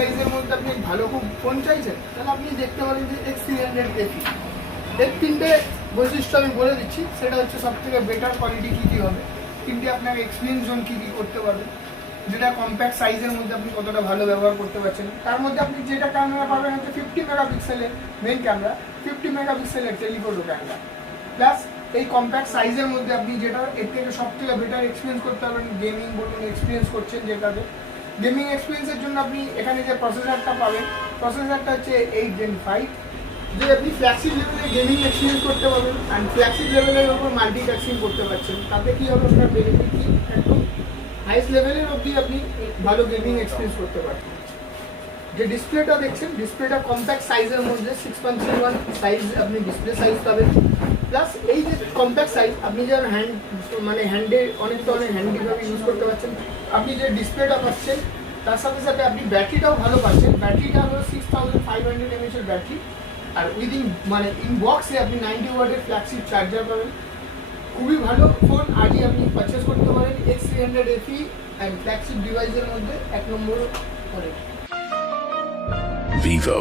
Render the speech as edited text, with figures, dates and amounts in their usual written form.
প্রাইসের মধ্যে আপনি ভালো খুব ফোন চাইছেন, তাহলে আপনি দেখতে পারেন যে X300 FE। এর তিনটে বৈশিষ্ট্য আমি বলে দিচ্ছি, সেটা হচ্ছে সব থেকে বেটার কোয়ালিটি কী কী হবে, তিনটে আপনাকে এক্সপিরিয়েন্স জোন কী কী করতে পারবেন, যেটা কম্প্যাক্ট সাইজের মধ্যে আপনি কতটা ভালো ব্যবহার করতে পারছেন। তার মধ্যে আপনি যেটা ক্যামেরা পাবেন হচ্ছে 50 মেগাপিক্সেলের মেন ক্যামেরা, 50 মেগাপিক্সেলের টেলিফোটো ক্যামেরা, প্লাস এই কম্প্যাক্ট সাইজের মধ্যে আপনি যেটা এর থেকে সব থেকে বেটার এক্সপিরিয়েন্স করতে পারবেন। গেমিং বলুন, এক্সপিরিয়েন্স করছেন যেটাতে, গেমিং এক্সপিরিয়েন্সের জন্য আপনি এখানে যে প্রসেসরটা পাবেন, প্রসেসরটা হচ্ছে 8 Gen 5, যে আপনি ফ্ল্যাগশিপ লেভেলে গেমিং এক্সপিরিয়েন্স করতে পারবেন অ্যান্ড ফ্ল্যাগশিপ লেভেলের ওপর মাল্টিটাস্কিং করতে পারছেন। তাতে কী হবে, আপনার বেনিফিট কি, একদম হাইস্ট লেভেলের অবধি আপনি ভালো গেমিং এক্সপিরিয়েন্স করতে পারবেন। যে ডিসপ্লেটা দেখছেন, ডিসপ্লেটা কম্প্যাক্ট সাইজের মধ্যে 6.31 সাইজ আপনি ডিসপ্লে সাইজ পাবেন। প্লাস এই যে কম্প্যাক্ট সাইজ, আপনি যে হ্যান্ডে অনেক হ্যান্ডিভাবে ইউজ করতে পারছেন। আপনি যে ডিসপ্লেটা পাচ্ছেন তার সাথে সাথে আপনি ব্যাটারিটাও ভালো পাচ্ছেন। ব্যাটারিটা হলো 6500 mAh ব্যাটারি, আর উইদিন ইন বক্সে আপনি 90 ওয়াটের ফ্ল্যাগশিপ চার্জার পাবেন। খুবই ভালো ফোন, আজই আপনি পারচেস করতে পারেন। X300 FE অ্যান্ড ফ্ল্যাগশিপ ডিভাইসের মধ্যে 1 নম্বর করে। Vivo.